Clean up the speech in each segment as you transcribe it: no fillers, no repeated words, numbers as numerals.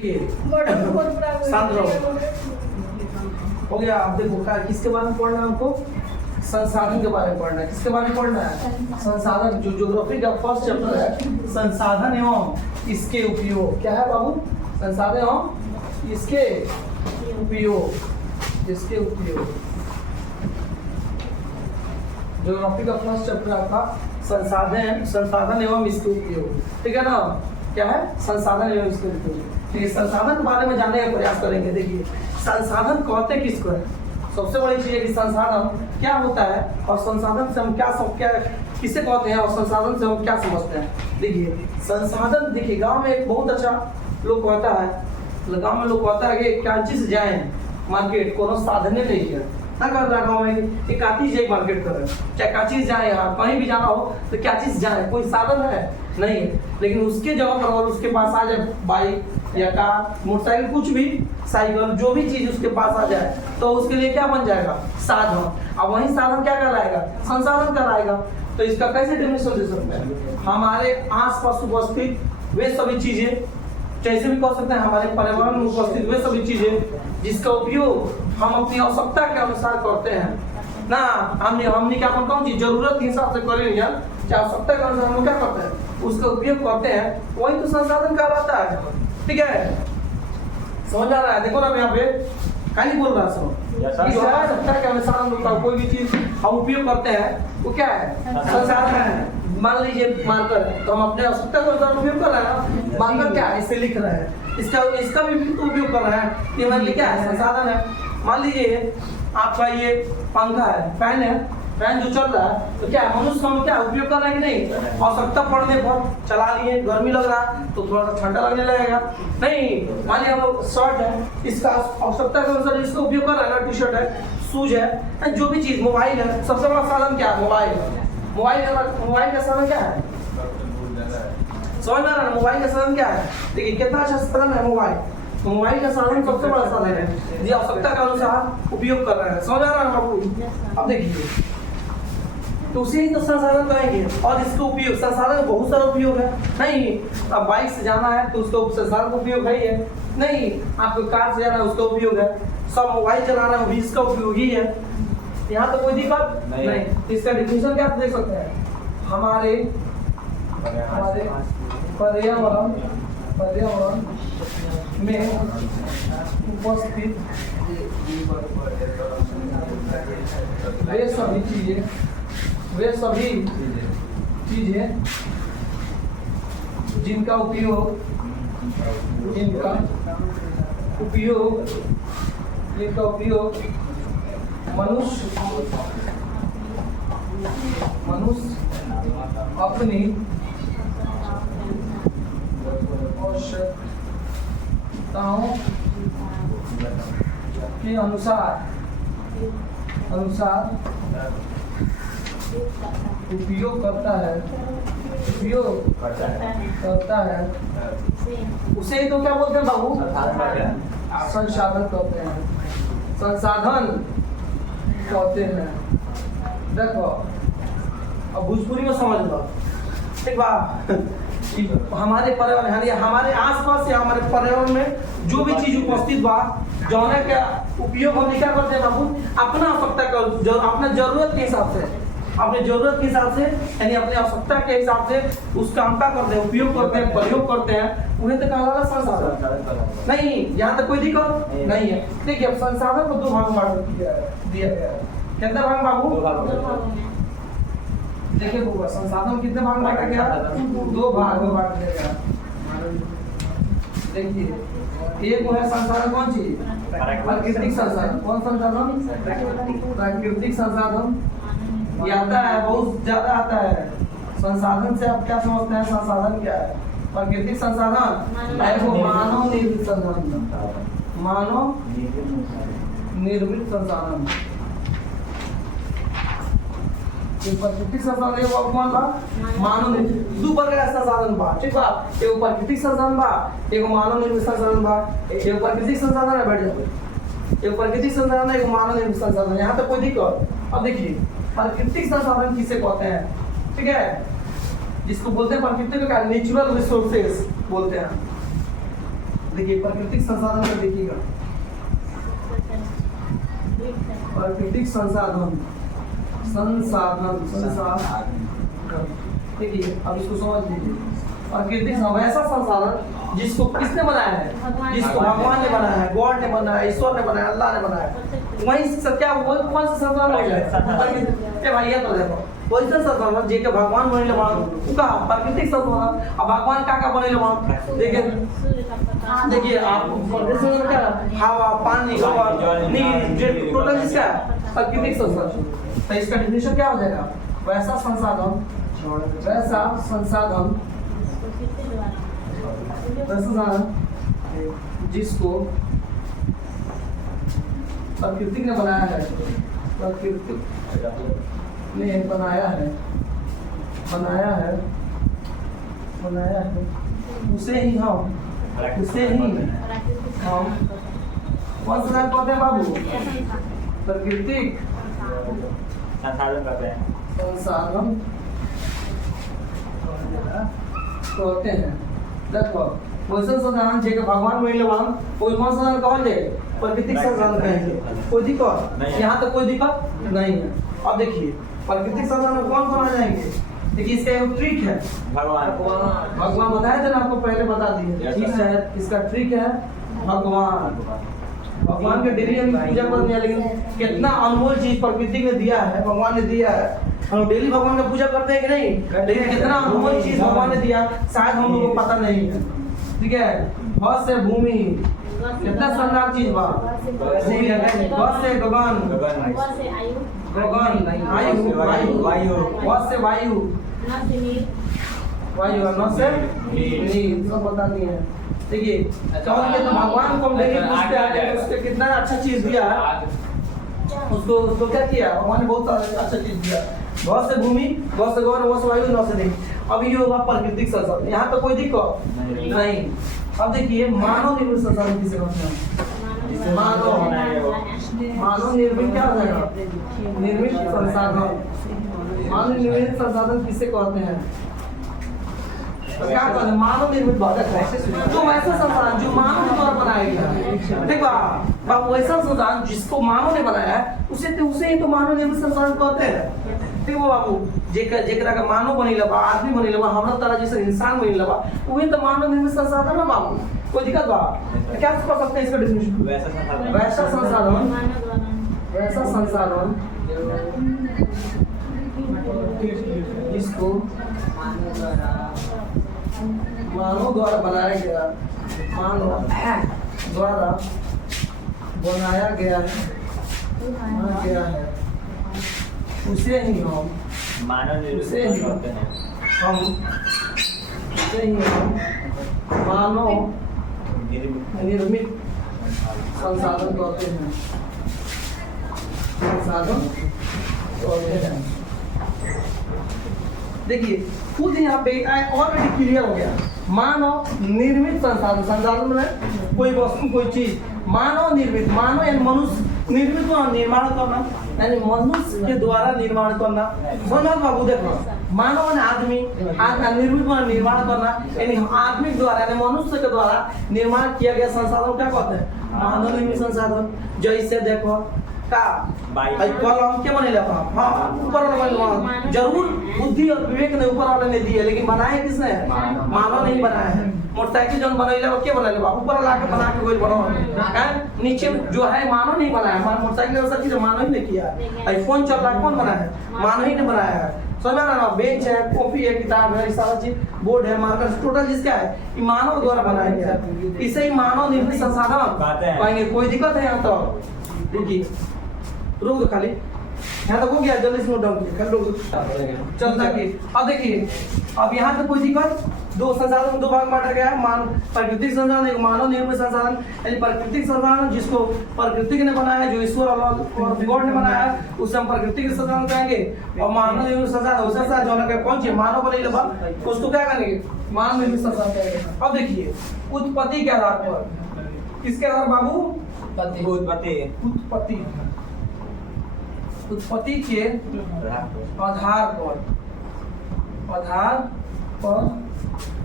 शांत रहो। हो गया। आप देखो क्या किसके बारे में पढ़ना है हमको? संसाधन के बारे में पढ़ना है। किसके बारे में पढ़ना है? संसाधन। जो ज्योग्राफी का फर्स्ट चैप्टर है संसाधन एवं इसके उपयोग। क्या है बाबू? संसाधन एवं इसके उपयोग। इसके उपयोग ज्योग्राफी का फर्स्ट चैप्टर आपका संसाधन एवं इसके उपयोग। ठीक है ना? क्या है? संसाधन एवं इसके उपयोग। ठीक है, संसाधन के बारे में जानने का प्रयास करेंगे। देखिए संसाधन कहते किसको है? सबसे बड़ी चीज है कि संसाधन क्या होता है और संसाधन से हम क्या किसे कहते हैं और संसाधन से हम क्या समझते हैं। देखिए संसाधन, देखिए गांव में एक बहुत अच्छा लोग कहता है, गांव में लोग कहता है कि क्या चीज जाए मार्केट कोनो साधने नहीं है ना। कर रहा गाँव में कि क्या चीज जाए मार्केट कर, चाहे क्या चीज जाए, यहाँ कहीं भी जाना हो तो क्या चीज जाए, कोई साधन है नहीं है। लेकिन उसके जगह पर अगर उसके पास आ जाए बाइक या कार, मोटरसाइकिल, कुछ भी, साइकिल, जो भी चीज उसके पास आ जाए तो उसके लिए क्या बन जाएगा? साधन। अब वही साधन क्या कहलाएगा? संसाधन कहलाएगा। तो इसका कैसे डेफिनेशन दे सकते हैं? हमारे आसपास उपस्थित वे सभी चीजें, जैसे भी कह सकते हैं हमारे पर्यावरण में उपस्थित वे सभी चीजें जिसका उपयोग हम अपनी आवश्यकता के अनुसार करते हैं ना। हमने क्या कौन चीज जरूरत के हिसाब से करें या आवश्यकता के अनुसार हम क्या करते हैं उसका उपयोग करते हैं, वही तो संसाधन कहलाता है। ठीक है, समझ आ रहा है? देखो ना यहाँ पे कहीं बोल रहा है अनुसार कोई भी चीज हम उपयोग करते हैं वो क्या है? संसाधन है। मान लीजिए मार्कर, तो हम अपने आवश्यकता के अनुसार उपयोग कर रहे हैं। मार्कर क्या है? इसे लिख रहे हैं, इसका भी उपयोग कर रहे हैं। ये मान लीजिए क्या है? संसाधन है। मान लीजिए आपका ये पंखा है, फैन है, फैन जो चल रहा है तो क्या मनुष्य हम क्या उपयोग कर रहे हैं कि नहीं? आवश्यकता पड़ने पर चला लिए, गर्मी लग रहा है तो थोड़ा सा ठंडा लगने लगेगा। नहीं, मान लीजिए हम शर्ट है, इसका आवश्यकता के अनुसार इसका उपयोग कर रहे हैं ना। टी शर्ट है, शूज है, जो भी चीज, मोबाइल है, सबसे बड़ा साधन क्या है? मोबाइल का साधन क्या है? समझ में आ रहा है? मोबाइल का साधन क्या है? देखिए कितना अच्छा साधन है मोबाइल। तो मोबाइल का साधन सबसे बड़ा साधन है जो आवश्यकता के अनुसार उपयोग कर रहे हैं। समझ आ रहा है आपको? अब देखिए तो उसे ही तो संसाधन कहेंगे। और इसका उपयोग, संसाधन बहुत सारा उपयोग है। नहीं, अब बाइक से जाना है तो उसका संसाधन का उपयोग है ही है। नहीं, आपको कार से जाना है उसका उपयोग है। सब मोबाइल चलाना है भी इसका उपयोग ही है। यहाँ तो कोई दिक्कत नहीं। इसका डिफिनेशन क्या देख सकते हैं? हमारे पर्यावरण में उपस्थित वे सभी चीजें जिनका उपयोग मनुष्य अपनी आवश्यकताओं के अनुसार उपयोग करता है उसे तो क्या बोलते हैं बाबू? संसाधन कहते हैं। संसाधन कहते हैं। देखो अब भोजपुरी में समझ लो। ठीक बात, हमारे पर्यावरण यानी हमारे आसपास या हमारे पर्यावरण में जो भी चीज उपस्थित बा, जौने का उपयोग हम क्या करते हैं बाबू? अपना आवश्यकता का, अपना जरूरत के हिसाब से, अपने जरूरत के हिसाब से यानी अपने आवश्यकता के हिसाब से उस काम का करते हैं, उपयोग करते हैं, प्रयोग करते हैं। उन्हें तो कहा संसाधन। नहीं, यहाँ तक कोई दिक्कत नहीं है। देखिए अब संसाधन को दो भाग में दिया गया है। कितने भाग बाबू? देखिए होगा संसाधन कितने भाग में बांटा गया? दो भाग में बांट दिया गया। देखिए एक है संसाधन, कौन सी? प्राकृतिक संसाधन। कौन संसाधन? प्राकृतिक संसाधन। ये आता है, बहुत ज्यादा आता है। संसाधन से आप क्या समझते हैं? संसाधन क्या है? प्राकृतिक संसाधन वो मानव निर्मित संसाधन, मानव निर्मित संसाधन। प्राकृतिक संसाधन एगो कौन बा? मानव निर्मित। दो प्रकार के संसाधन बा। ठीक बा, एगो प्राकृतिक संसाधन बा, एगो मानव निर्मित संसाधन बा। एगो प्राकृतिक संसाधन है, बैठ जाओ। एगो प्राकृतिक संसाधन है, एगो मानव निर्मित संसाधन। यहाँ पे कोई दिक्कत? अब देखिए प्राकृतिक संसाधन किसे कहते हैं? ठीक है, जिसको बोलते हैं प्राकृतिक का नेचुरल रिसोर्सेस बोलते हैं। देखिए प्राकृतिक संसाधन का देखिएगा, प्राकृतिक संसाधन देखिए अब इसको समझ लीजिए। प्राकृतिक वैसा संसाधन जिसको किसने बनाया है, जिसको भगवान ने बनाया है, गॉड ने बनाया, ईश्वर ने बनाया, अल्लाह ने बनाया, वही सब क्या वो कौन सा संसाधन हो जाए भाई? तो देखो वैसा संसाधन जेके भगवान बनेले बात का प्राकृतिक संसाधन। अब भगवान का बनेले बात देखिए आप क्या हवा, पानी, नीर, टोटल इसका प्राकृतिक संसाधन। तो इसका डेफिनेशन क्या हो जाएगा? वैसा संसाधन जिसको प्रकृति ने बनाया है, प्रकृति ने बनाया है उसे ही हम कौन सा कहते हैं बाबू? प्राकृतिक संसाधन कहते हैं, संसाधन कहते हैं। देखो वैसे संसाधन जेके भगवान मिले वहां कोई कौन सा कौन दे? प्राकृतिक संसाधन कहेंगे। कोई दिक्कत यहाँ तो कोई दिक्कत नहीं है। अब देखिए प्राकृतिक संसाधन कौन कौन आ जाएंगे? देखिए इसका एक ट्रिक है, भगवान बताया थे ना आपको, पहले बता दिए। ठीक है, इसका ट्रिक है भगवान के डेली हम पूजा करते हैं, लेकिन कितना अनमोल चीज प्रकृति ने दिया है, भगवान ने दिया है। हम डेली भगवान का पूजा करते हैं कि नहीं? लेकिन कितना अनमोल चीज भगवान ने दिया शायद हम लोगों को पता नहीं है। ठीक है, बहुत से भूमि कितना शानदार चीज बा, बहुत से गगन, बहुत से वायु, न से नीर, सब बता दिए। देखिए तो भगवान को हम डेली पूछते हैं, उसके कितना अच्छा चीज दिया है, उसको क्या किया भगवान ने? बहुत अच्छा चीज दिया। बहुत से भूमि, बहुत से गगन, बहुत से वायु, न से नीर। अब ये होगा प्राकृतिक संसाधन, यहाँ तो कोई दिक्कत नहीं। अब देखिए मानव निर्मित संसाधन किसे कहते हैं? मानव निर्मित क्या हो जाएगा? निर्मित संसाधन। मानव निर्मित संसाधन किसे कहते हैं? तो क्या कहते हैं? मानव निर्मित बाधक है तो वैसा संसाधन जो मानव के द्वारा बनाया गया है। ठीक बाबू, वैसा संसाधन जिसको मानव ने बनाया है उसे ही तो मानव निर्मित संसाधन कहते हैं। ठीक है बाबू, जेकरा का मानव बनिला बा, आदमी बनिला बा, हमरा तरह जैसे इंसान बनिला बा, वही तो मानव निर्मित संसाधन है बाबू। कोई दिक्कत बा? क्या कर सकते हैं इसका डेफिनेशन? वैसा संसाधन जिसको मानव द्वारा बनाया गया, मानव द्वारा बनाया गया है, उसे ही हम मानव निर्मित संसाधन कहते हैं। देखिए खुद यहाँ पे ऑलरेडी क्लियर हो गया। मानव निर्मित संसाधन में कोई वस्तु, कोई चीज मानव निर्मित, मानव यानी मनुष्य निर्मित को निर्माण करना, यानी मनुष्य के द्वारा निर्माण करना। समझ बाबू, देखो मानव ने आदमी निर्मित को निर्माण करना, यानी आदमी द्वारा यानी मनुष्य के द्वारा निर्माण किया गया संसाधन क्या कहते हैं? मानव निर्मित संसाधन। जैसे देखो का कलम क्या बने लगा? हाँ, ऊपर वाला जरूर बुद्धि और विवेक ने ऊपर वाले ने दिए, लेकिन बनाया किसने? मानव नहीं बनाया है। मोटरसाइकिल जो बनैले वो क्या बनैले बा? ऊपर वाला के बना के कोई बनाओ, नीचे जो है मानव नहीं बनाया। मोटरसाइकिल वैसा चीज मानव ही ने किया है। आईफोन चल रहा है कौन बनाया है? मानव ही ने बनाया है। समझ में आ रहा है? बेंच है, कॉपी है, किताब है, सारा चीज, बोर्ड है, मार्कर, टोटल जिसका है ये मानव द्वारा बनाया गया है। इसे ही मानव निर्मित संसाधन पाएंगे। कोई दिक्कत है यहाँ? तो देखिए रुक खाली यहाँ तक हो गया, जल्दी से नोट डाउन कीजिए, चलता की। अब देखिए अब यहाँ तक कोई दिक्कत? दो संसाधन दो भाग बांटा गया है, प्राकृतिक संसाधन, एक मानव निर्मित संसाधन। यानी प्राकृतिक संसाधन जिसको प्रकृति ने बनाया है, जो ईश्वर और गॉड ने बनाया है, उसे हम प्राकृतिक संसाधन कहेंगे। और मानव निर्मित संसाधन उसे जो कौन सी मानव बने उसको क्या करेंगे? मानव निर्मित संसाधन कहेंगे। अब देखिए उत्पत्ति के आधार पर, किसके आधार बाबू? उत्पत्ति के आधार पर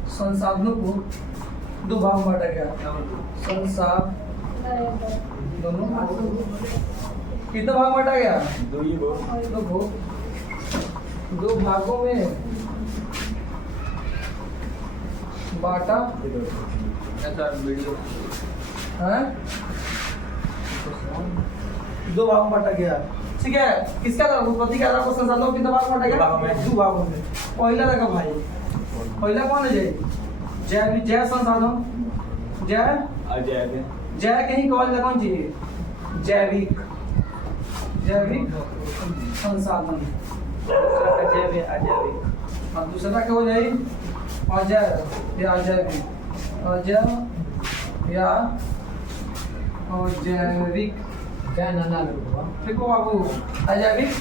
संसाधनों को दो भाग में बांटा गया संसाधन दोनों कितने भाग में बांटा गया दो ये वो दो भागों में बांटा ऐसा वीडियो है दो भागों में बांटा गया ठीक है किसका आधार उत्पत्ति के आधार पर संसाधनों कितने भाग में बांटा गया दो भागों में पहला देखा भाई पहला कौन है जय संसाधन जय अजय जय कहीं कॉल कौन चाहिए जैविक संसाधन अजैविक और दूसरा क्या हो जाए अजय या अजैविक अजय या अजैविक ठीक हो बाबू अजैविक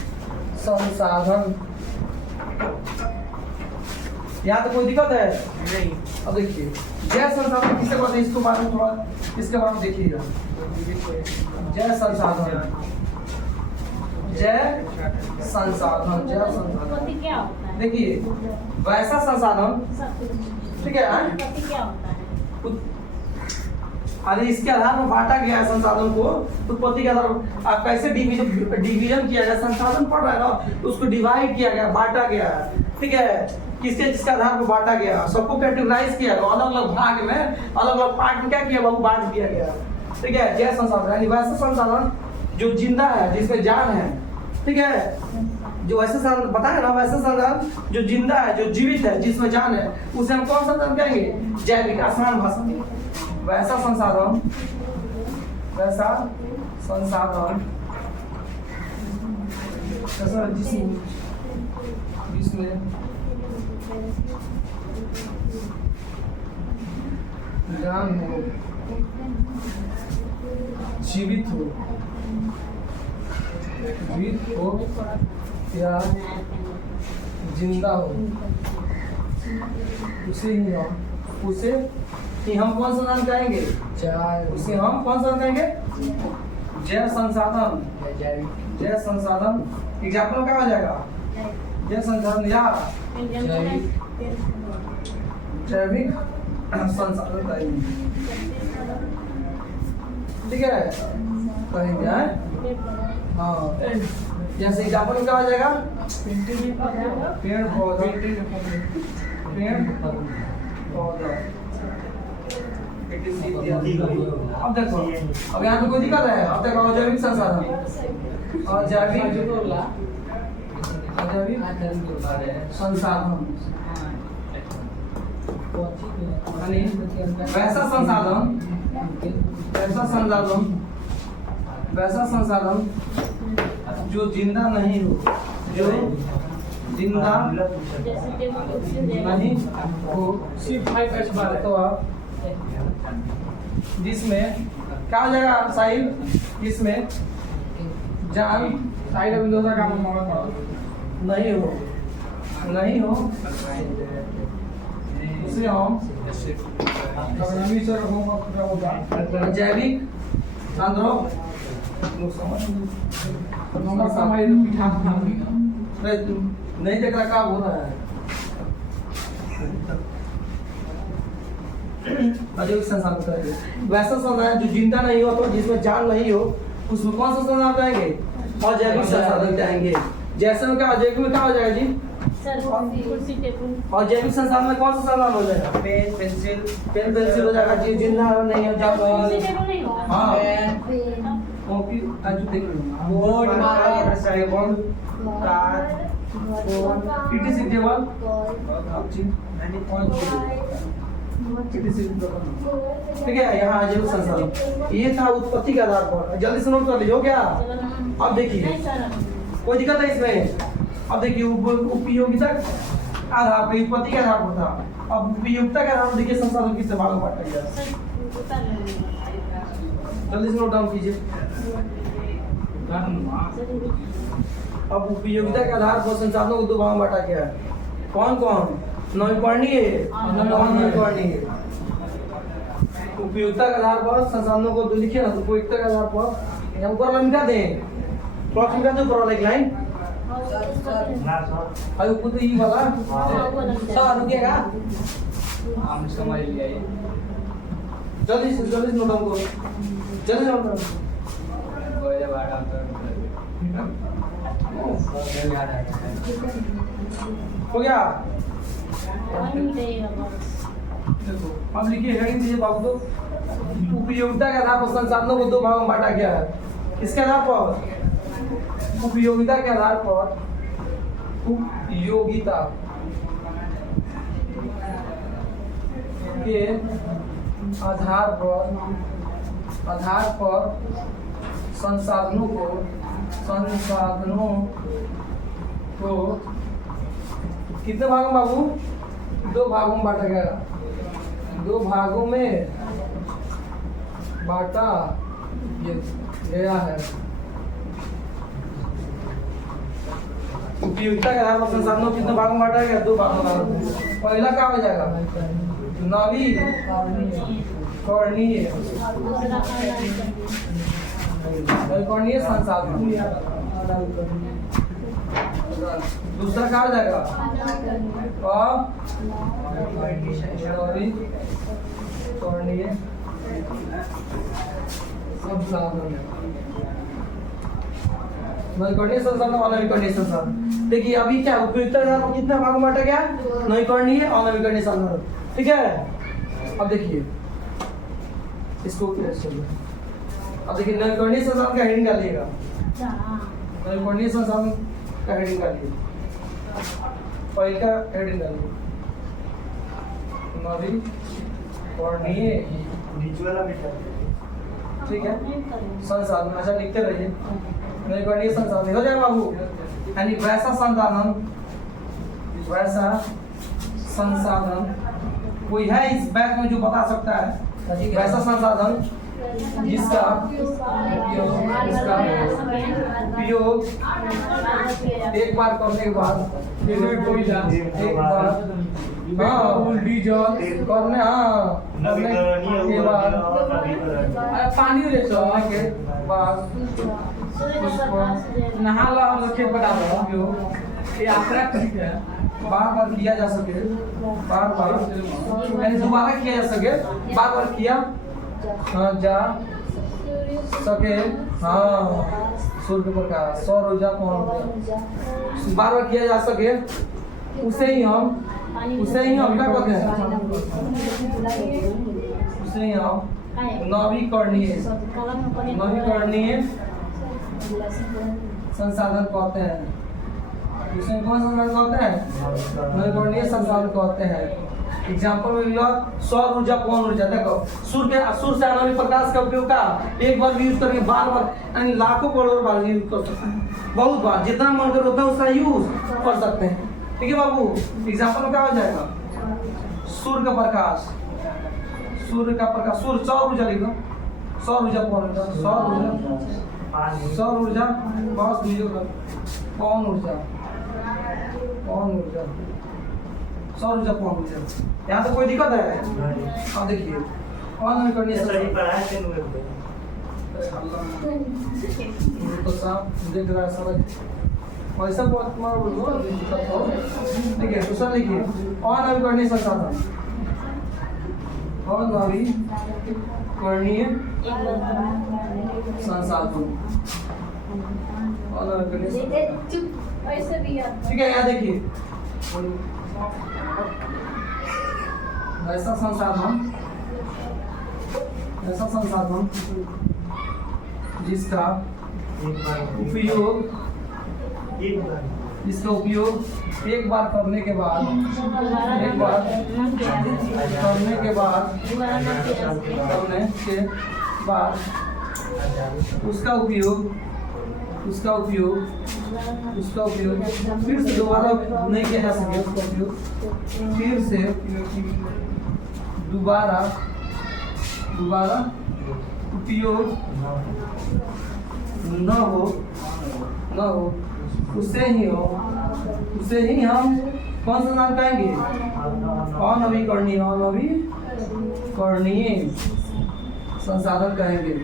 संसाधन यहाँ तो कोई दिक्कत है नहीं अब देखिए जय संसाधन किसके बारे में इसको बारे में थोड़ा इसके बारे में देखिएगा जय संसाधन उत्पत्ति क्या होता है? देखिए वैसा संसाधन ठीक है उत्पत्ति क्या होता है? अरे इसके आधार पर बांटा गया है संसाधन को उत्पत्ति के आधार पर आप कैसे डिवीजन किया गया संसाधन पढ़ रहा है ना तो उसको डिवाइड किया गया बांटा गया ठीक है किसके आधार पर बांटा गया सबको कैटेगराइज किया गया अलग अलग भाग में अलग अलग पार्ट में क्या किया वो बांट दिया गया ठीक है जय संसाधन यानी वैसा संसाधन जो जिंदा है जिसमें जान है ठीक है जो वैसे संसाधन बताया ना वैसा संसाधन जो जिंदा है जो जीवित है जिसमें जान है उसे हम कौन सा संसाधन कहेंगे जैविक आसान भाषा में वैसा संसाधन जिसमें जान हो जीवित हो या जिंदा हो उसे ही हम कौन सा नाम कहेंगे उसे हम कौन सा कहेंगे जय संसाधन एग्जाम्पल क्या हो जाएगा जय संसाधन या जैविक संसाधन कहेंगे ठीक है कहेंगे हाँ जैसे एग्जाम्पल क्या हो जाएगा पेड़ पौधा अब देखो अब यहाँ पे कोई दिक्कत है अब देखो अजैविक संसाधन अजैविक संसाधन वैसा संसाधन जो जिंदा नहीं हो तो आप जिसमें क्या हो जाएगा साहिल इसमें जान साहिल विंडोज का नहीं हो उसे हम जैविक नहीं देख रहा क्या हो रहा है अजैविक संसाधन कहेंगे वैसा संसाधन जो जिंदा नहीं हो तो जिसमें जान नहीं हो उसमें कौन सा संसाधन कहेंगे अजैविक संसाधन कहेंगे जैसे में क्या अजैविक में क्या हो जाएगा जी कुर्सी टेबल और जैविक संसाधन में कौन सा संसाधन हो जाएगा पेन पेंसिल हो जाएगा जी जिंदा नहीं हो कुर्सी टेबल नहीं होगा हाँ कॉपी आज देख लो बोर्ड पीटीसी टेबल ठीक है यहाँ अजैविक संसाधन ये था उत्पत्ति के आधार पर जल्दी से नोट कर लीजिए क्या अब देखिए कोई दिक्कत है इसमें अब देखिए उपयोगिता आधार पर उत्पत्ति के आधार पर था अब उपयोगिता के आधार पर देखिए संसाधन किससे भाग बांटा गया जल्दी से नोट डाउन कीजिए अब उपयोगिता के आधार पर संसाधनों को दो भाग बांटा गया है कौन नवीकरणीय नवीकरणीय उपयोगिता के आधार पर संसाधनों को दो लिखिए ना तो उपयोगिता के आधार पर यहाँ ऊपर लिखा दें क्रॉस लिखा दो ऊपर एक लाइन अरे ऊपर तो ये वाला सर रुकिएगा हम समझ लिया जल्दी से नोट डाउन करो, जल्दी नोट डाउन। बोले बाड़ा तो हो गया? पानी देगा बस। देखो अब लिखिए हेडिंग दीजिए बाबू तो उपयोगिता के आधार पर संसाधनों को दो भागों में बांटा गया है। किसके आधार पर? उपयोगिता के आधार पर, उपयोगिता के आधार पर संसाधनों को कितने भागों में बाबू? दो भागों में बांटा गया, दो भागों में बांटा गया है। उपयोगिता के आधार पर संसाधनों को कितने भागों में बांटा गया? दो भागों में। पहला क्या हो जाएगा? नवीकरणीय नवीकरणीय संसाधन। दूसरा क्या हो जाएगा? नवीकरणीय संसाधन। नवीकरणीय संसाधन और अनवीकरणीय संसाधन। देखिए अभी क्या उपयोगिता के आधार पर कितना भाग में बांटा गया? नवीकरणीय और अनवीकरणीय संसाधन। ठीक है, अब देखिए इसको अब देखिए नवीकरणीय संसाधन का हेडिंग डालिएगा। नवीकरणीय संसाधन का हेडिंग डालिए, फाइल का हेडिंग डालिए नवीकरणीय। ठीक है, संसाधन अच्छा लिखते रहिए। नवीकरणीय संसाधन हो जाएगा बाबू, यानी वैसा संसाधन कोई है इस बैच में जो बता सकता है वैसा संसाधन जिसका उपयोग एक बार करने के बाद एक बार करने के बाद पानी के बाद नहा ला और खेत बता दो ये आखिरी ठीक है। बार किया जा सके, बार यानी दोबारा किया जा सके, बार किया जा सके। हाँ, सूर्य प्रकाश, सौर ऊर्जा, पवन ऊर्जा बार किया जा सके, उसे ही हम क्या कहते हैं? उसे ही हम नवीकरणीय संसाधन कहते हैं। उसमें कौन संसाधन कहते हैं? नवीकरणीय संसाधन कहते हैं। एग्जाम्पल में लिया सौर ऊर्जा, पवन ऊर्जा। देखो सूर्य से आने वाले प्रकाश का उपयोग का एक बार भी यूज करके बार यानी लाखों करोड़ बार यूज कर सकते हैं, बहुत बार, जितना मन कर उतना उसका यूज कर सकते हैं। ठीक है बाबू, एग्जाम्पल में क्या हो जाएगा? सूर्य का प्रकाश, सूर्य सौर ऊर्जा लिखो, सौर ऊर्जा, पवन ऊर्जा, सौर ऊर्जा, पवन ऊर्जा, सौर ऊर्जा, पवन ऊर्जा। यहाँ तो कोई दिक्कत है? अब देखिए अनवीकरणीय तो साफ देख रहा है समझ वैसा बहुत मार बोलो दिक्कत हो। ठीक है, दूसरा लिखिए अनवीकरणीय संसाधन। अनवीकरणीय संसाधन, ठीक है। यहाँ देखिए ऐसा संसाधन जिसका उपयोग एक बार करने के बाद उसका उपयोग फिर से दोबारा नहीं किया जा सके, उसका उपयोग फिर से दोबारा उपयोग न हो उसे ही हम कौन सा नाम कहेंगे? अनवीकरणीय संसाधन कहेंगे।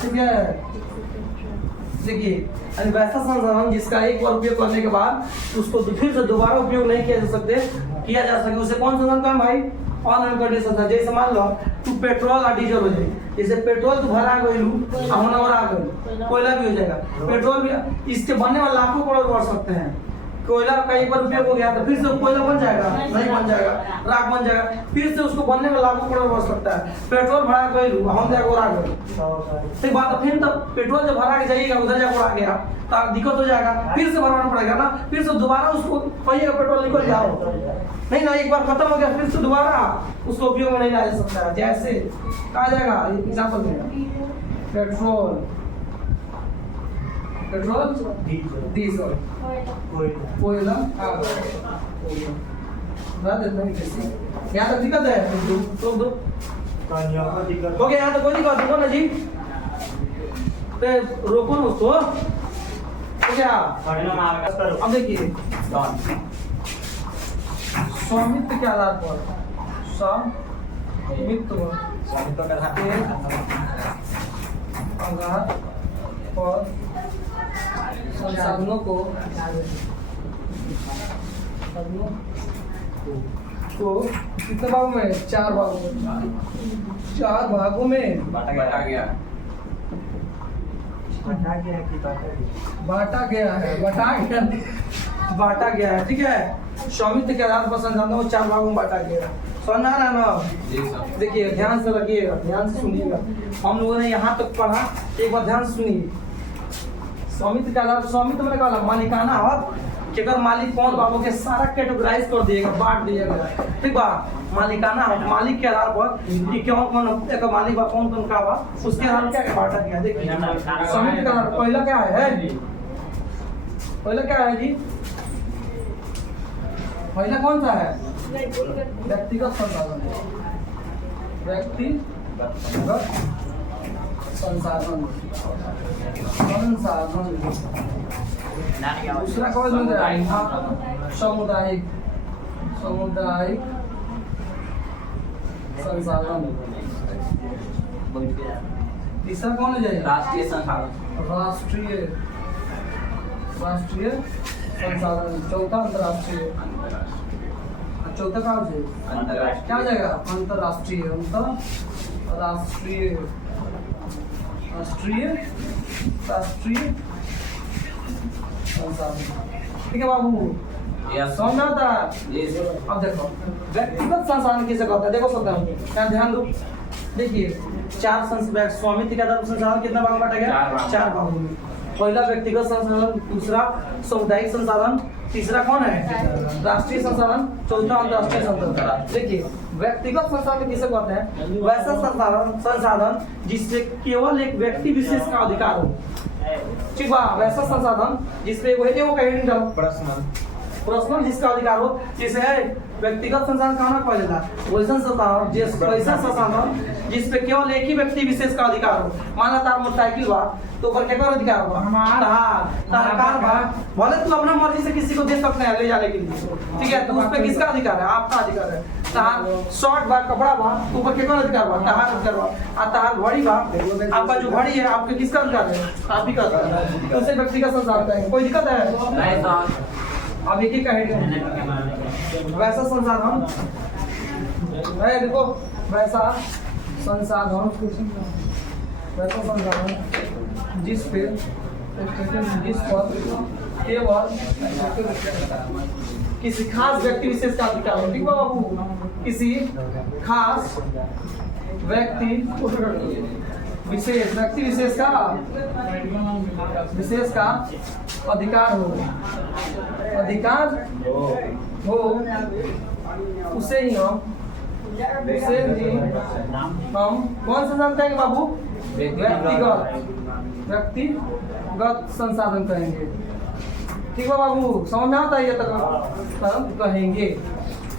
ठीक है, देखिए वैसा संसाधन जिसका एक बार उपयोग करने के बाद उसको फिर से दोबारा उपयोग नहीं किया जा सके, उसे कौन सा संसाधन कहें भाई? ऑन कंडीशन था। जैसे मान लो तू पेट्रोल और डीजल हो जाए, जैसे पेट्रोल तू भरा गइलू होना और आ गइल, कोयला भी हो जाएगा। पेट्रोल भी इसके बनने में लाखों करोड़ बढ़ सकते हैं। कोयला का एक बार उपयोग हो गया तो फिर से कोयला बन जाएगा, नहीं बन जाएगा, राख बन जाएगा, फिर से उसको बनने में लाखों करोड़ बढ़ सकता है। पेट्रोल भरा गइलू हम जाके उड़ा गए, ठीक बात है। फिर तब पेट्रोल जब भरा के जाइएगा उधर जाके उड़ा गया तो दिक्कत हो जाएगा, फिर से भरवाना पड़ेगा ना, फिर से दोबारा उसको पहिए पेट्रोल निकल जाओ, नहीं ना, एक बार खत्म हो गया फिर से दोबारा उसको उपयोग में नहीं ला सकता है। जैसे कहा जाएगा एग्जाम्पल देगा, पेट्रोल, पेट्रोल, डीजल, कोयला, यहाँ तक दिक्कत है, रोक दो हो गया, यहाँ तो कोई दिक्कत नहीं ना जी, रोको ना उसको, हो गया। अब देखिए स्वामित्व के आधार पर, स्वामित्व के आधार पर संसाधनों को कितने भागों में, 4 भागों में, 4 भागों में बांटा गया है, बांटा गया है, ठीक है। स्वामित्व के आधार पर संसाधनों को 4 भागों में बांटा गया है। समझ आ रहा है ना? देखिए ध्यान से रखिएगा, ध्यान से सुनिएगा। हम लोगों ने यहाँ तक पढ़ा, एक बार ध्यान से सुनिए। स्वामित्व के आधार पर, स्वामित्व मैंने कहा मालिकाना हक, कि अगर मालिक कौन बाबू के सारा कैटेगराइज कर दिएगा, बांट दिएगा, ठीक बा। मालिकाना हक, मालिक के आधार पर कि क्यों कौन एक मालिक बा, कौन कौन का बा, उसके आधार क्या बांटा गया। देखिए स्वामित्व के आधार पहला क्या है जी, पहला क्या है जी, पहला कौन सा है, व्यक्तिगत संसाधन, व्यक्तिगत संसाधन, संसाधन। दूसरा कौन हो जाएगा, सामुदायिक, सामुदायिक संसाधन। तीसरा कौन हो जाएगा, राष्ट्रीय संसाधन, राष्ट्रीय, राष्ट्रीय संसाधन। चौथा अंतरराष्ट्रीय, चौथा क्या हो जाएगा, क्या हो जाएगा, अंतरराष्ट्रीय, अंतरराष्ट्रीय, राष्ट्रीय, राष्ट्रीय संसाधन, ठीक है बाबू, समझ में आता है। अब देखो व्यक्तिगत संसाधन किसे कहते हैं, देखो सकते हैं क्या, ध्यान दो। देखिए 4 स्वामित्व के आधार पर संसाधन कितना भाग बांटा गया, 4 भागों में। पहला व्यक्तिगत संसाधन, दूसरा सामुदायिक संसाधन, तीसरा कौन है, राष्ट्रीय संसाधन, चौथा अंतरराष्ट्रीय संसाधन। देखिए व्यक्तिगत संसाधन किसे कहते हैं, वैसा संसाधन जिससे केवल एक व्यक्ति विशेष का अधिकार हो, ठीक बा। वैसा संसाधन जिसपे वो पर्सनल, पर्सनल जिसका अधिकार हो, जैसे है व्यक्तिगत संसाधन कहाँ ना पहले था, वैसा संसाधन वैसा संसाधन जिसपे केवल एक ही व्यक्ति विशेष का अधिकार हो। माना तार मोटरसाइकिल बा तो ऊपर क्या अधिकार होगा, तार कार बा, भले तू अपना मर्जी से किसी को दे सकते हैं ले जाने के लिए, ठीक है, तो उस पे किसका अधिकार है, आपका अधिकार है। तार शॉर्ट बा, कपड़ा बा, ऊपर क्या अधिकार बा, तार अधिकार बा। तार घड़ी बा, आपका जो घड़ी है आपके किसका अधिकार है, आप ही का अधिकार है, उसे व्यक्तिगत संसाधन कहेंगे। कोई दिक्कत है? अब एक ही कहेंगे वैसा संसाधन है, देखो वैसा संसाधन, वैसा संसाधन जिस पर केवल किसी खास व्यक्ति विशेष का अधिकार हो, ठीक है बाबू, किसी खास व्यक्ति विशेष, व्यक्ति विशेष का अधिकार हो, अधिकार हो, उसे ही हम कौन संसाधन कहेंगे बाबू, व्यक्तिगत संसाधन कहेंगे, ठीक है बाबू। समझ में आता है ये तक कहेंगे,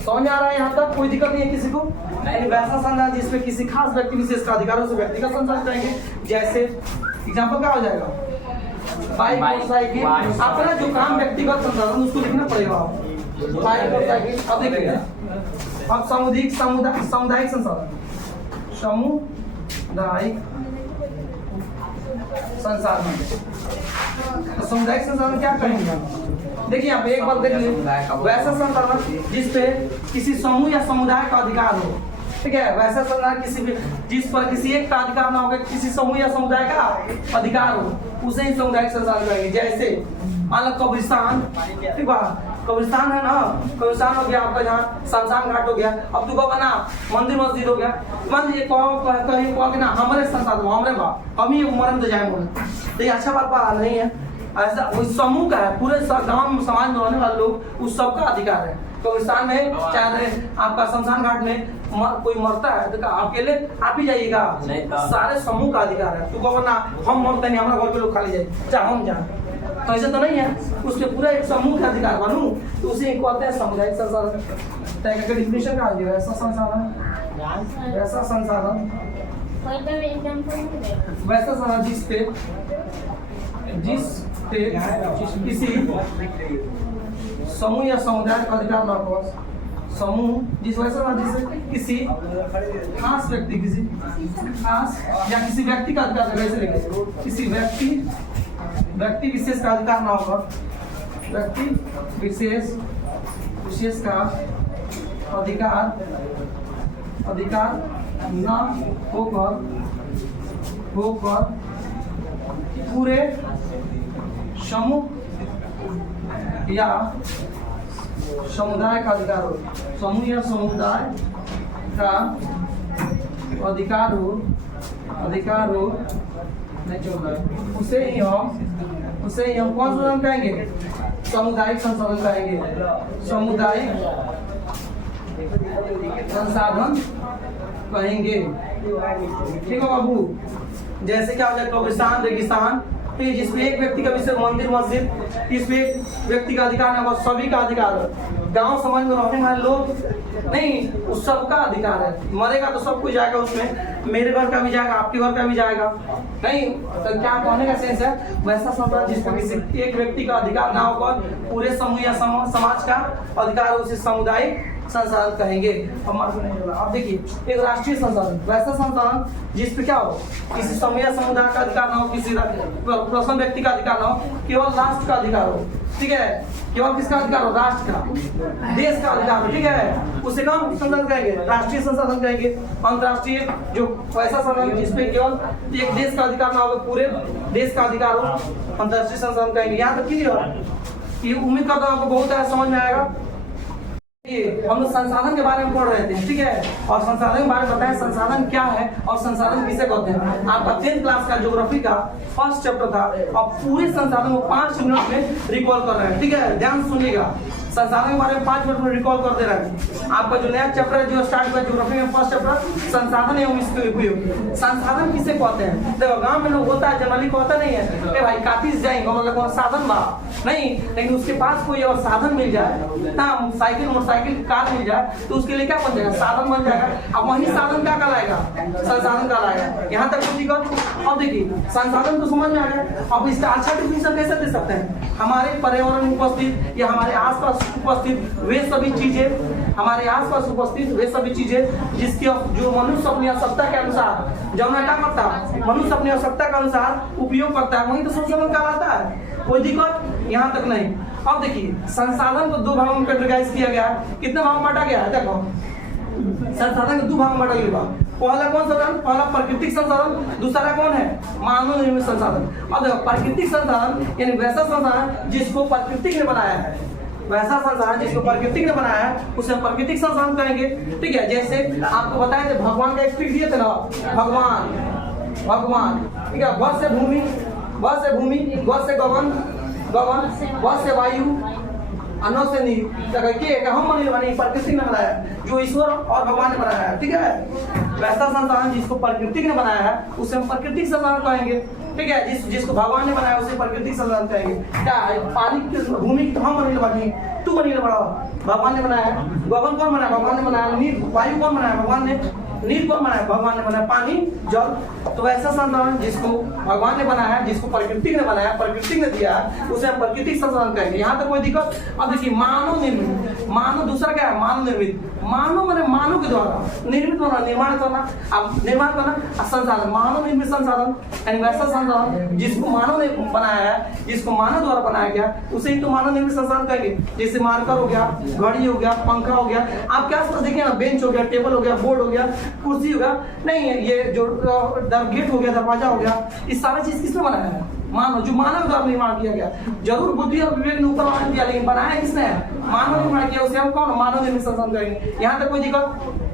समझ आ रहा है यहाँ तक, कोई दिक्कत नहीं है किसी को। वैसा संसाधन जिसमें किसी खास व्यक्ति विशेष का अधिकार हो उसे व्यक्तिगत संसाधन कहेंगे। जैसे एग्जाम्पल क्या हो जाएगा, बाइक, मोटरसाइकिल, अपना जो काम व्यक्तिगत संसाधन उसको लिखना पड़ेगा, बाइक, मोटरसाइकिल। अब देखिए अब सामुदायिक संसाधन, सामुदायिक संसाधन। तो सामुदायिक संसाधन क्या कहेंगे? देखिए यहाँ पे एक बात देख लीजिए, वैसा संसाधन जिसपे किसी समूह या समुदाय का अधिकार हो, ठीक है। वैसा संसाधन किसी भी जिस पर किसी एक का अधिकार ना हो, किसी समूह या समुदाय का अधिकार हो, उसे ही सामुदायिक संसाधन कहेंगे। जैसे मान लो कब्रिस्तान, ठीक है, कब्रिस्तान है ना, कब्रिस्तान हो गया आपका, जहाँ शमशान घाट हो गया। अब तू कहोगे ना मंदिर मस्जिद हो गया, मान लीजिए कहोगे ना हमारे संसाधन हमारे बाप हम ही मरम तो जाए बोले, तो ये अच्छा बात नहीं है। ऐसा उस समूह का है, पूरे गांव में समाज में रहने वाले लोग उस सबका अधिकार है। कब्रिस्तान में चाहे आपका शमशान घाट में कोई मरता है तो अकेले आप ही जाइएगा, सारे समूह का अधिकार है। तू कहोगे ना हम मरते नहीं, हमारा घर के लोग खाली जाए चाहे हम जाए, तो ऐसा तो नहीं है। उसके पूरा एक समूह का अधिकार बनू तो उसे कहते हैं सामुदायिक संसाधन। का डिफिनेशन का आइएगा, ऐसा संसाधन, वैसा संसाधन, वैसा संसाधन जिस पे किसी समूह या समुदाय का अधिकार ना हो। समूह जिस वैसा ना जिससे किसी खास व्यक्ति, किसी खास या किसी व्यक्ति का अधिकार, वैसे लिखे किसी व्यक्ति विशेष का अधिकार ना होगा, व्यक्ति विशेष का अधिकार ना होकर पूरे समूह या समुदाय का अधिकार हो, समूह या समुदाय का अधिकार हो नहीं चल रहा है, उसे ही हम कौन सा कहेंगे? सामुदायिक संसाधन कहेंगे, सामुदायिक संसाधन कहेंगे, ठीक है बाबू। जैसे क्या हो जाए कब्रिस्तान, रेगिस्तान, जिसमें एक व्यक्ति का विषय मंदिर मस्जिद, इसमें एक व्यक्ति का अधिकार है, सभी का अधिकार है। गांव समाज में रहने वाले लोग नहीं, उस सबका अधिकार है। मरेगा तो सब कुछ जाएगा उसमें, मेरे घर का भी जाएगा, आपके घर का भी जाएगा, नहीं तो क्या कहने का सेंस है? वैसा संसाधन जिसको किसी एक व्यक्ति का अधिकार ना होकर पूरे समूह या समाज का अधिकार, उसे सामुदायिक संसाधन कहेंगे। अब देखिए एक राष्ट्रीय संसाधन, वैसा संसाधन जिस पे क्या हो किसी समूह या समुदाय का अधिकार ना हो, किसी प्रथम व्यक्ति का अधिकार ना हो, केवल राष्ट्र का अधिकार हो, ठीक है। केवल किसका अधिकार हो? राष्ट्र का, देश का अधिकार हो, ठीक है। उसे कौन संसाधन कहेंगे? राष्ट्रीय संसाधन कहेंगे। अंतर्राष्ट्रीय जो वैसा संसाधन जिसपे केवल एक देश का अधिकार ना हो, पूरे देश का अधिकार हो, अंतर्राष्ट्रीय संसाधन कहेंगे। यहाँ तक क्लियर? ये उम्मीद करता हूँ आपको बहुत समझ में आएगा। हम लोग संसाधन के बारे में पढ़ रहे थे, ठीक है, और संसाधन के बारे में बताएं संसाधन क्या है और संसाधन किसे कहते हैं। आपका 10th क्लास का ज्योग्राफी का फर्स्ट चैप्टर था और पूरे संसाधन को 5 मिनट में रिकॉल कर रहे हैं, ठीक है। ध्यान सुनिएगा, संसाधन के बारे में 5 मिनट में रिकॉल कर दे रहे हैं। आपका जो नया चैप्टर है जो स्टार्ट हुआ ज्योग्राफी में, फर्स्ट चैप्टर संसाधन एवं इसके उपयोग। संसाधन किसे कहते हैं? देखो गांव में लोग होता है जनरली कहता नहीं है ए भाई काफी जाएंगे मतलब कौन साधन बा नहीं, लेकिन उसके पास कोई और साधन मिल जाए ना, साइकिल मोटरसाइकिल कार मिल जाए तो उसके लिए क्या बन जाएगा? साधन बन जाएगा। अब वही साधन क्या कहलाएगा? संसाधन कहलाएगा। यहाँ तक कुछ दिक्कत? अब देखिए संसाधन तो समझ में आ गया, अब इसका अच्छा डिफिनेशन कैसे दे सकते हैं? हमारे पर्यावरण में उपस्थित या हमारे आसपास उपस्थित वे सभी चीजें, हमारे आसपास उपस्थित वे सभी चीजें जिसकी जो मनुष्य अपनी आवश्यकता के अनुसार, जब मैं क्या करता मनुष्य अपनी आवश्यकता के अनुसार उपयोग करता है, वही तो संसाधन कहलाता है। कोई दिक्कत यहाँ तक नहीं। अब देखिए संसाधन को 2 भागों में कैटेगराइज किया गया है। कितने भाग में बांटा गया है? देखो संसाधन को 2 भाग में बांटा गया। पहला कौन संसाधन? पहला प्राकृतिक संसाधन, दूसरा कौन है? मानव निर्मित संसाधन। अब देखो प्राकृतिक संसाधन यानी वैसा संसाधन जिसको प्रकृति ने बनाया है, वैसा संसाधन जिसको प्रकृति ने बनाया है उसे हम प्राकृतिक संसाधन कहेंगे, ठीक है। जैसे आपको बताया थे भगवान का स्पीच दिए थे ना, भगवान, ठीक है। व से भूमि, ग से गगन, व से वायु, अन्न से नीर, हम बनी प्रकृति ने बनाया जो ईश्वर और भगवान ने बनाया है, ठीक है। वैसा संसाधन जिसको प्रकृति ने बनाया है उसे हम प्राकृतिक संसाधन कहेंगे, ठीक है। जिसको भगवान ने बनाया उसे प्राकृतिक संसाधन कहेंगे। क्या पानी भूमि तो हम बनी, तू बनी बड़ा भगवान ने बनाया है। गगन कौन बनाया? भगवान ने बनाया। नीर वायु कौन बनाया? भगवान ने। नीर कौन बनाया? भगवान ने बनाया। पानी जल, तो वैसा संसाधन जिसको भगवान ने बनाया है, जिसको प्रकृति ने बनाया, प्रकृति ने दिया है, उसे हम प्राकृतिक संसाधन कहेंगे। यहाँ तक कोई दिक्कत? अब देखिए मानव निर्मित, मानव दूसरा क्या है? मानव निर्मित। मानव मैंने मानव के द्वारा निर्मित होना, निर्माण करना, अब निर्माण करना, संसाधन मानव निर्मित संसाधन यानी वैसा संसाधन जिसको मानव ने बनाया है, जिसको मानव द्वारा बनाया गया उसे ही तो मानव निर्मित संसाधन कहेंगे। जैसे मार्कर हो गया, घड़ी हो गया, पंखा हो गया, आप क्या देखिए ना, बेंच हो गया, टेबल हो गया, बोर्ड हो गया, कुर्सी हो गया, नहीं है ये जो गेट हो गया, दरवाजा हो गया, इस सारा चीज किसने बनाया है? मानव, जो मानव द्वारा निर्माण किया गया। जरूर बुद्धि और विवेक ने ऊपर मान दिया, लेकिन बनाया किसने है? मानव निर्माण किया, उसे हम कौन मानव निर्मित संसाधन कहेंगे। यहाँ तक कोई दिक्कत?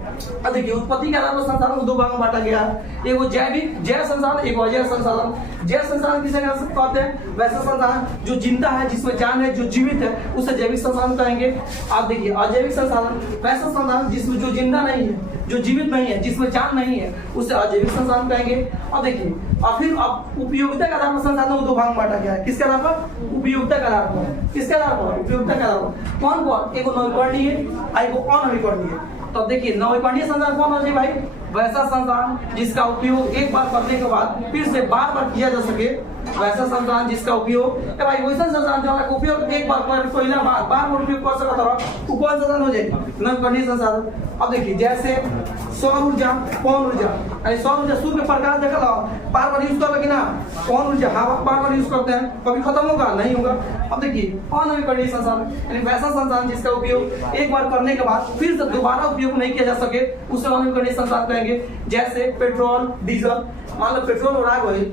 अब देखिए उत्पत्ति के आधार पर संसाधन को दो भाग में बांटा गया है, एक वो जैविक जैव संसाधन, एक अजैव संसाधन। जैव संसाधन किसे कहते हैं? वैसा संसाधन जो जिंदा है, जिसमें जान है, जो जीवित है, उसे जैविक संसाधन कहेंगे। आप देखिए अजैविक संसाधन वैसा संसाधन जिसमें जो जिंदा नहीं है, जो जीवित नहीं है, जिसमें जान नहीं है, उसे अजैविक संसाधन कहेंगे। अब देखिए और फिर अब उपयोगिता के आधार पर संसाधन को दो भाग में बांटा गया है। किसके आधार पर? उपयोगिता के आधार पर। किसके आधार पर? उपयोगिता के आधार पर। कौन कौन? एक नवीकरणीय, एक अनवीकरणीय। तो देखिए नवीकरणीय संसाधन कौन है भाई? वैसा संसाधन जिसका उपयोग एक बार करने के बाद फिर से बार बार किया जा सके, वैसा संसाधन जिसका उपयोग भाई वैसा संसाधन जो उपयोग एक बार कर पहला बार बार उपयोग कर सकता था, वो कौन संसाधन हो जाए? नवीकरणीय संसाधन। अब देखिए जैसे सौर ऊर्जा, पवन ऊर्जा, यानी सौर ऊर्जा सूर्य के प्रकाश देखा बार बार यूज कर लगे ना, पवन ऊर्जा हवा बार बार यूज करते हैं, कभी खत्म होगा? नहीं होगा। अब देखिए अनवीकरणीय संसाधन यानी वैसा संसाधन जिसका उपयोग एक बार करने के बाद फिर से दोबारा उपयोग नहीं किया जा सके, उसे अनवीकरणीय संसाधन कहेंगे। जैसे पेट्रोल, डीजल, मान लो पेट्रोल हो रहा है वही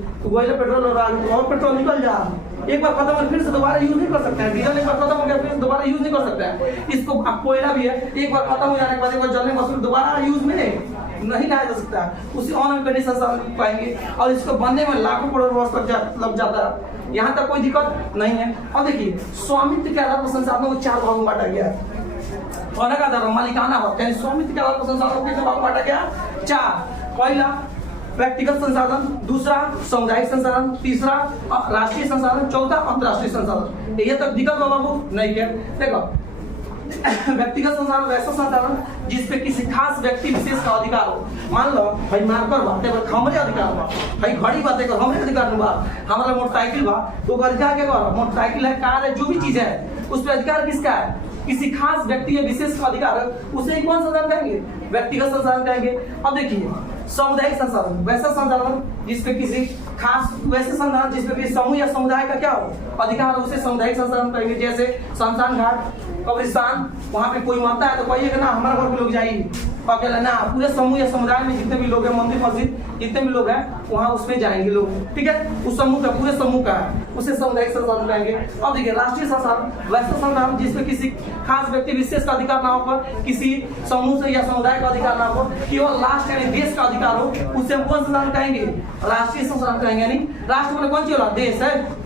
पेट्रोल हो रहा है और पेट्रोल निकल जा, एक बार खत्म हो फिर से दोबारा यूज नहीं कर सकते हैं। डीजल एक बार खत्म हो गया फिर दोबारा यूज नहीं कर सकते हैं। इसको कोयला भी है, एक बार खत्म हो जाने के बाद एक बार जलने के बाद दोबारा यूज में नहीं लाया जा सकता है, उसे अनवीकरणीय संसाधन पाएंगे। और इसको बनने में लाखों करोड़ वर्ष लग जाता है, यहाँ तक कोई दिक्कत नहीं है। और देखिए स्वामित्व के आधार पर संसाधनों को चार भागों में बांटा गया है। का आधार मालिकाना हक यानी स्वामित्व के आधार पर संसाधनों को कितने भागों में बांटा गया? चार। पहला व्यक्तिगत संसाधन, दूसरा सामुदायिक संसाधन, तीसरा राष्ट्रीय संसाधन, चौथा अंतरराष्ट्रीय संसाधन। ये तक दिक्कत बाबा को नहीं है। देखो व्यक्तिगत संसाधन वैसा संसाधन जिसपे किसी खास व्यक्ति विशेष का अधिकार हो। मान लो भाई मार्कर बातें हमरे अधिकार बा, भाई घड़ी बातें कर हमरे अधिकार बा, हमारा मोटरसाइकिल बा तो अधिकार क्या कर? मोटरसाइकिल है, कार है, जो भी चीज है उस पर अधिकार किसका है? किसी खास व्यक्ति या विशेष का अधिकार है, उसे कौन संसाधन कहेंगे? व्यक्तिगत संसाधन कहेंगे। अब देखिए सामुदायिक संसाधन वैसा संसाधन जिसपे किसी खास वैसे संसाधन जिसपे किसी समूह या समुदाय का क्या हो अधिकार, उसे सामुदायिक संसाधन कहेंगे। जैसे शमशान घाट, कब्रिस्तान, वहाँ पे कोई मरता है तो कहिए ना हमारे घर के लोग जाइए, अकेला ना, पूरे समूह या समुदाय में जितने भी लोग हैं, मंदिर मस्जिद जितने भी लोग हैं वहाँ उसमें जाएंगे लोग, ठीक है? उस समूह का पूरे समूह का है, उसे सामुदायिक संसाधन कहेंगे। अब देखिए राष्ट्रीय संसाधन वैसा संसाधन जिसमें किसी खास व्यक्ति विशेष का अधिकार ना हो, किसी समूह से या समुदाय का अधिकार ना हो, केवल राष्ट्र यानी देश का अधिकार हो, उसे हम कौन संसाधन कहेंगे? राष्ट्रीय संसाधन कहेंगे। यानी राष्ट्र में कौन सी होला? देश है।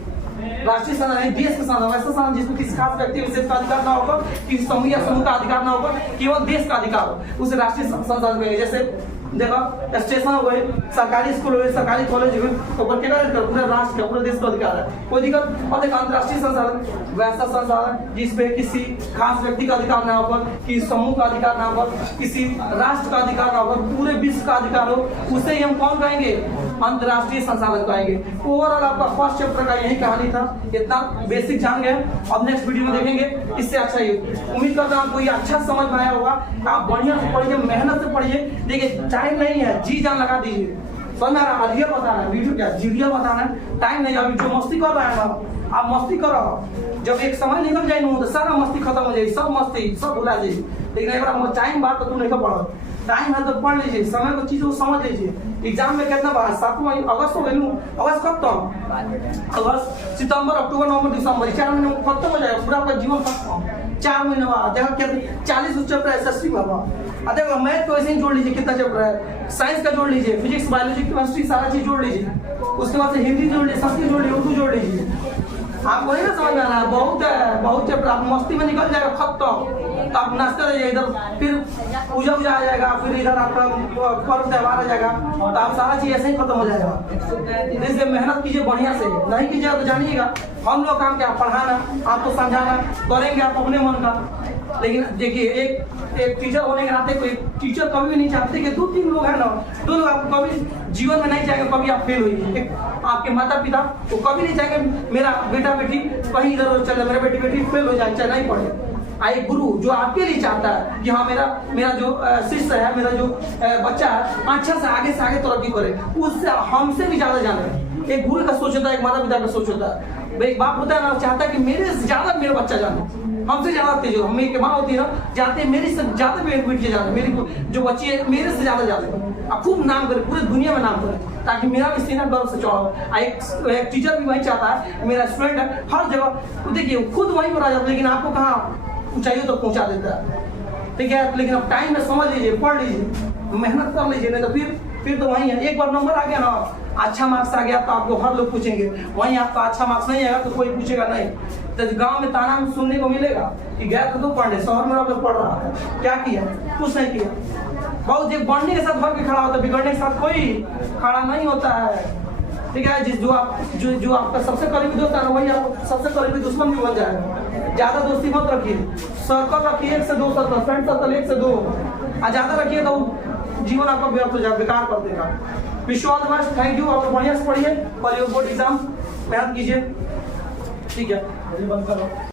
राष्ट्रीय संसाधन देश का संसाधन वैसा संसाधन जिसमें किसी खास व्यक्ति विशेष का अधिकार ना होगा, किसी समूह या समूह का अधिकार ना होगा, केवल देश का अधिकार हो, उसे राष्ट्रीय संसाधन कहेंगे। जैसे देखो स्टेशन हो गए, सरकारी स्कूल हो गए, सरकारी कॉलेज हो गए, तो पूरे राष्ट्र का पूरे देश का अधिकार है, कोई दिक्कत। और देखो अंतरराष्ट्रीय संसाधन वैसा संसाधन जिसपे किसी खास व्यक्ति का अधिकार ना होगा, किसी समूह का अधिकार ना होगा, किसी राष्ट्र का अधिकार ना होगा, पूरे विश्व का अधिकार हो, उसे ही हम कौन कहेंगे? अंतरराष्ट्रीय संसाधन कहेंगे। ओवरऑल आपका फर्स्ट चैप्टर का यही कहानी था, इतना बेसिक जान गए। अब नेक्स्ट वीडियो में देखेंगे इससे अच्छा ही। उम्मीद करता हूँ आपको ये अच्छा समझ में आया होगा। आप बढ़िया से पढ़िए, मेहनत से पढ़िए। देखिए टाइम नहीं है, जी जान लगा दीजिए। समझ में आ रहा? रियल बताना है, वीडियो क्या रियल बताना है, टाइम नहीं। अभी जो मस्ती कर रहा है ना आप मस्ती करो, जब एक समय निकल जाए ना तो सारा मस्ती खत्म हो जाए, सब मस्ती सब भुला जाइए। लेकिन अगर टाइम बात तो तुम नहीं पढ़ो, टाइम है तो पढ़ लीजिए, समय को चीजों को समझ लीजिए। एग्जाम में कितना बार 7 अगस्त हो गई, अगस्त कब तक? अगस्त, सितंबर, अक्टूबर, नवंबर, दिसंबर, 4 महीने में खत्म हो जाएगा, पूरा आपका जीवन खत्म। 4 महीने बाद देखो क्या 40 चैप्टर एसएसटी में हुआ। देखो मैथ को ऐसे ही जोड़ लीजिए, कितना चैप्टर है, साइंस का जोड़ लीजिए, फिजिक्स, बायोलॉजी, केमिस्ट्री सारा चीज जोड़ लीजिए। उसके बाद से हिंदी जोड़ लीजिए, संस्कृत जोड़ लीजिए, उर्दू जोड़ लीजिए। आपको नहीं ना समझ में आ रहा है? बहुत चैप्टर आप मस्ती में निकल जाएगा खत्म। तो आप नाश्ता रहिए, इधर फिर पूजा आ जाएगा, फिर इधर आपका पर्व त्योहार आ जाएगा, तो आप सारा चीज ऐसे ही खत्म हो जाएगा। इसलिए मेहनत कीजिए बढ़िया से, नहीं कीजिएगा तो जानिएगा हम लोग काम क्या पढ़ाना, आपको समझाना, करेंगे आप अपने मन का। लेकिन देखिए एक टीचर होने के नाते कोई टीचर कभी भी नहीं चाहते कि 2-3 लोग है ना, 2 लोग आपको कभी जीवन में नहीं चाहेंगे कभी आप फेल होइए। आपके माता पिता वो कभी नहीं चाहेंगे मेरा बेटा बेटी कहीं इधर उधर चले, मेरे बेटी फेल हो जाए, चाहे नहीं पढ़े। एक गुरु जो आपके लिए चाहता है कि हाँ मेरा जो शिष्य है, मेरा जो बच्चा है अच्छा से आगे तरक्की करे, उससे हमसे भी ज्यादा जाने। एक गुरु का सोच होता है, एक माता पिता का सोच होता है। एक बाप होता है ना, चाहता है कि मेरे से ज्यादा मेरा बच्चा जाने, हमसे ज्यादा तेज हो। मेरी माँ होती है ना, चाहते हैं मेरे से ज्यादा मेरे बेटी जाने, मेरी जो बच्ची है मेरे से ज्यादा जाने, अब खूब नाम करे, पूरे दुनिया में नाम करे, ताकि मेरा भी सीना गर्व से चढ़ा। एक टीचर भी वही चाहता है, मेरा स्टूडेंट है हर जगह देखिए खुद वहीं पर आ जाता है, लेकिन आपको कहाँ ऊंचाइयों तक पहुंचा देता है, ठीक है। लेकिन अब टाइम में समझ लीजिए, पढ़ लीजिए, मेहनत कर लीजिए, नहीं तो फिर तो वही है। एक बार नंबर आ गया ना, अच्छा मार्क्स आ गया तो आपको हर लोग पूछेंगे, वहीं आपका अच्छा मार्क्स नहीं आएगा तो कोई पूछेगा नहीं। तो गांव में ताना सुनने को मिलेगा कि गया तो पढ़ने, शहर में आप लोग पढ़ रहा है, क्या किया, कुछ नहीं किया। बहुत एक बढ़ने के साथ भर के खड़ा होता है, बिगड़ने के साथ कोई खड़ा नहीं होता है, ठीक है। जो आपका सबसे करीबी दोस्त है ना, वही आप सबसे करीबी दुश्मन भी बन जाएगा। ज्यादा दोस्ती मत रखिए, सर्कल रखिए 1 से 2 सर्कल, फ्रेंड सर्कल 1 से 2, और ज्यादा रखिए तो जीवन आपका व्यर्थ हो जाएगा, बेकार कर देगा। Wish you all the best, thank you. आप लोग बढ़िया से पढ़िए, फॉर योर बोर्ड एग्जाम मेहनत कीजिए, ठीक है। बंद करो।